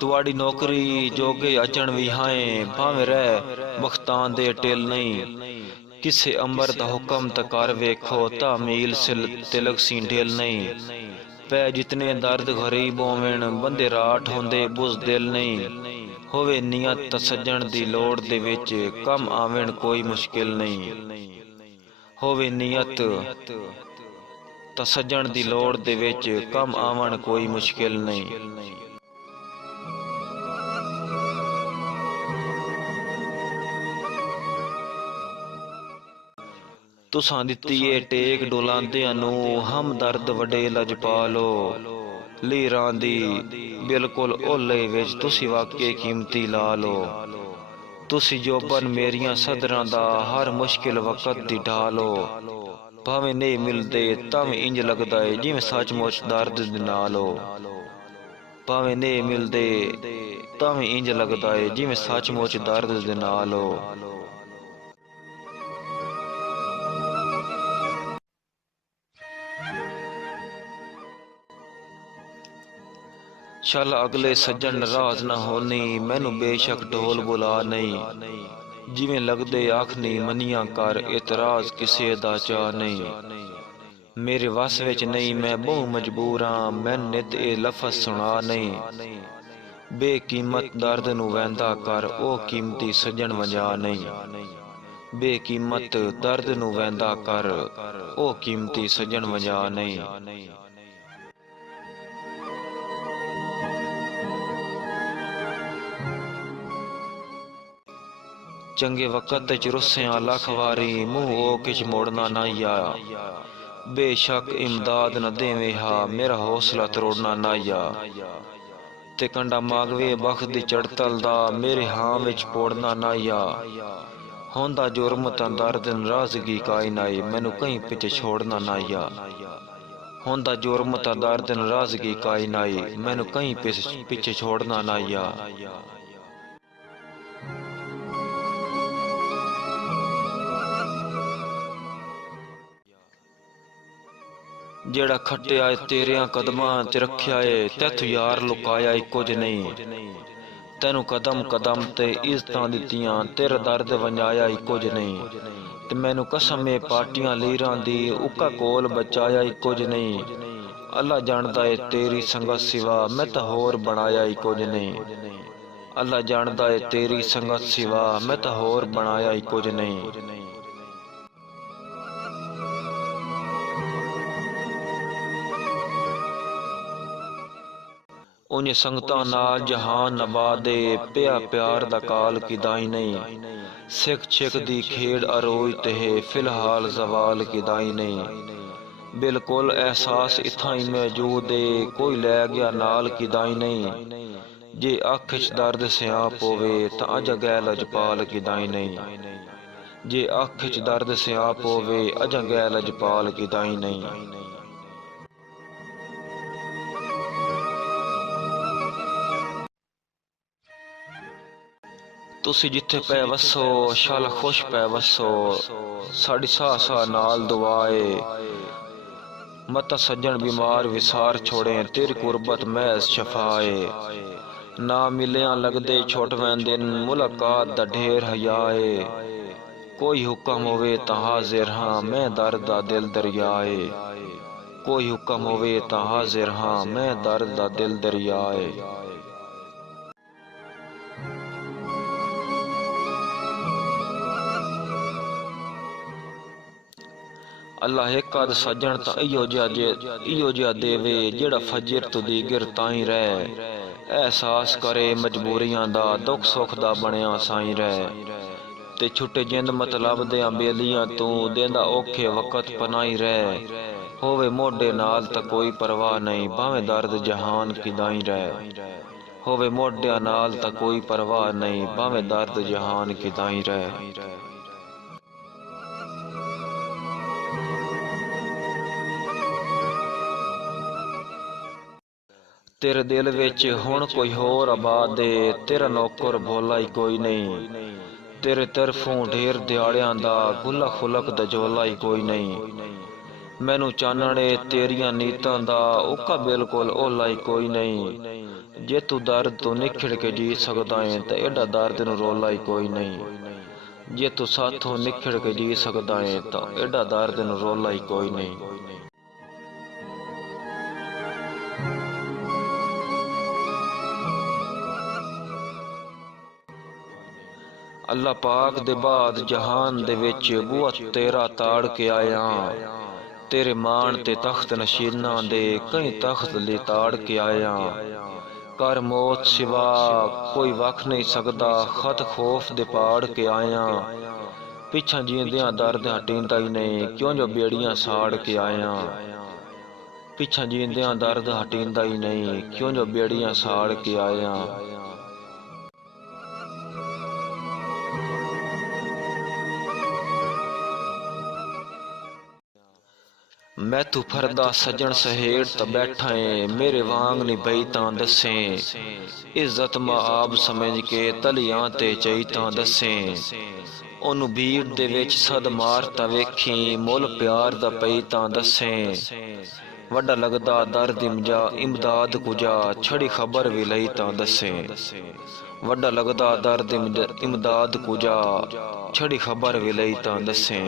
तुहाड़ी नौकरी जोगे अचण विहाए भावें रह बख्तां दे टिल नहीं। किसे अंबर दा हुक्म त कर वेखो ता मील सिल तिलक सी ढिल नहीं। पै जितने दर्द गरीब होवेन बंदे राठ होंदे बुज़दिल नहीं। होवे नियत त सज्जण दी लोड़ दे विच कम आवेन कोई मुश्किल नहीं। होवे नियत त सज्जण दी लोड़ दे विच कम आवन कोई मुश्किल नहीं। तुसां दित्ती ए टेक डुलांदियां नूं हमदर्द वडे लजपालो। लीरां दी बिल्कुल ओले विच तुसी वाके कीमती ला लो। तुसी जोबन मेरियां सदरां दा हर मुश्किल वक़्त दी ढालो। भावें नहीं मिलदे तां इंज लगदा है जिवें सचमुच दर्द दे नाल हो। भावें नहीं मिलदे तां इंज लगदा है जिवें सचमुच दर्द दे नाल हो। चल अगले सज्जन नाराज ना होनी मैनू बेशक ढोल बुला नहीं। जिवें लगदे आखनी मनिया कर एतराज किसे दा चा नहीं। मेरे वस विच नहीं मैं बहु मजबूर हाँ मैन नित ए लफज सुना नहीं। बेकीमत दर्द नू वैंदा कर ओ कीमती सज्जन वंजा नहीं। बेकीमत दर्द नू वैंदा कर ओ कीमती सज्जन वंजा नहीं। चंगे वक़्त च रुस्सियां लख वारी मूँह ओ किश मोड़ना ना या। बेशक इमदाद न देवे हा मेरा हौसला तरोड़ना ना या। ते कंडा मागवे बख्त दी चढ़तल दा मेरे हाँ विच पोड़ना ना या। होंदा जुर्म तां दर्द नाराज़गी काई नाई मैनू कहीं पिछे छोड़ना ना या। होंदा जुर्म तां दर्द नाराज़गी काई नाई मैनू कहीं पिछे छोड़ना ना या। जेड़ा खट्टिया तेरिया कदमां च रखिया है तैथू यार लुकाया कुछ नहीं। तैनू कदम कदम ते इज्जतां दित्तियां तेरा दर्द वंजाया कुछ नहीं। ते मैनू कसम है पाटियां लीरां दी उका कोल बचाया कुछ नहीं। अल्लाह जानदा है तेरी संगत सिवा मैं तां होर बनाया कुछ नहीं। अल्लाह जानदा है तेरी संगत सिवा मैं तां होर बनाया कुछ नहीं। उन्हें संगतां नाल जहान नबादे पिया प्यार दा काल किदाई नहीं। सिख छिक दी खेड़ अरोज ते फिलहाल जवाल किदाई नहीं। बिल्कुल एहसास इत्थां ही मौजूद है कोई लै गया नाल किदाई नहीं। जे अख च दर्द सियाप होवे तां अज गै लजपाल किदाई नहीं। जे अख च दर्द सियाप होवे अज गै लजपाल किदाई नहीं। तुसी जिथे पै वसो शल खुश पै वसो साड़ी सा सा नाल दुआए। मता सज्जन बीमार विसार छोड़े तेरी कुर्बत महज शफाए। ना मिलिया लगदे छुट वैंदे मुलाकात दा ढेर हयाए। कोई हुक्म होवे तां हाजिर हाँ मैं दर्द दा दिल दरियाए। कोई हुक्म होवे तां हाजिर हाँ मैं दर्द दा दिल दरियाए। अल्लाह एक अद सज्जन तां इहो जिहा देवे जेड़ा फजर तो दीगर ताईं रह। एहसास करे मजबूरियां दा दुख सुख दा बनिया साईं रह। ते छुट्टे जिंद मतलब देआं बेलियां तू देंदा औखे वक़्त पनाई रह। होवे मोढे नाल तां कोई परवाह नहीं भावें दर्द जहान किदाई रह। होवे मोढियां नाल तां कोई परवाह नहीं भावें दर्द जहान किदाई रह। तेरे दिल विच हुण कोई होर आबाद है तेरा नौकर भोला ही कोई नहीं। तेरे तरफों ढेर दिहाड़ियां दा गुला खुलक दा झोला ही कोई नहीं। मैनू चानणे तेरियां नीतां दा उका बिल्कुल ओला ही कोई नहीं। ਜੇ ਤੂੰ ਦਰਦ ਤੋਂ ਨਿਖੜ ਕੇ ਜੀ ਸਕਦਾ ਏ ਤਾਂ ਐਡਾ ਦਰਦ ਨੂੰ ਰੋਲਾ ਹੀ ਕੋਈ ਨਹੀਂ। ਜੇ ਤੂੰ ਸਾਥੋਂ ਨਿਖੜ ਕੇ ਜੀ ਸਕਦਾ ਏ ਤਾਂ ਐਡਾ ਦਰਦ ਨੂੰ ਰੋਲਾ ਹੀ ਕੋਈ ਨਹੀਂ। ਅੱਲਾ ਪਾਕ ਦੇ ਬਾਅਦ ਜਹਾਨ ਦੇ ਵਿੱਚ ਬੂਹਾ ਤੇਰਾ ਤਾੜ ਕੇ ਆਇਆ। ਤੇਰੇ ਮਾਣ ਤੇ ਤਖਤ ਨਸ਼ੀਨਾਂ ਦੇ ਕਈ ਤਖਤ ਲਈ ਤਾੜ ਕੇ ਆਇਆ। ਕਰ ਮੌਤ ਸਿਵਾ ਕੋਈ ਵਖ ਨਹੀਂ ਸਕਦਾ, ਖਤ ਖੋਫ ਦੇ ਪਾੜ ਕੇ ਆਇਆ। ਪਿੱਛਾ ਜੀਂਦਿਆਂ ਦਰਦ ਹਟੀਂਦਾ ਹੀ ਨਹੀਂ, ਕਿਉਂ ਜੋ ਬੇੜੀਆਂ ਸਾੜ ਕੇ ਆਇਆ। ਪਿੱਛਾ ਜੀਂਦਿਆਂ ਦਰਦ ਹਟੀਂਦਾ ਹੀ ਨਹੀਂ, ਕਿਉਂ ਜੋ ਬੇੜੀਆਂ ਸਾੜ ਕੇ ਆਇਆ। मैं तू फरदा सजन सहेड़ त बैठा है, मेरे वांग नी बई तां दसे। इज्जत मां आप समझ के तलियां ते चई तां दसे। ओनू भीड़ दे विच सद मार तां वेखी, मुल प्यार दा पई तां दसे। वड्डा लगदा दर्द इमदाद कुजा, छड़ी खबर भी लई तां दसे। वड्डा लगदा दर्द इमदाद कुजा, छड़ी खबर भी लई तां दसे।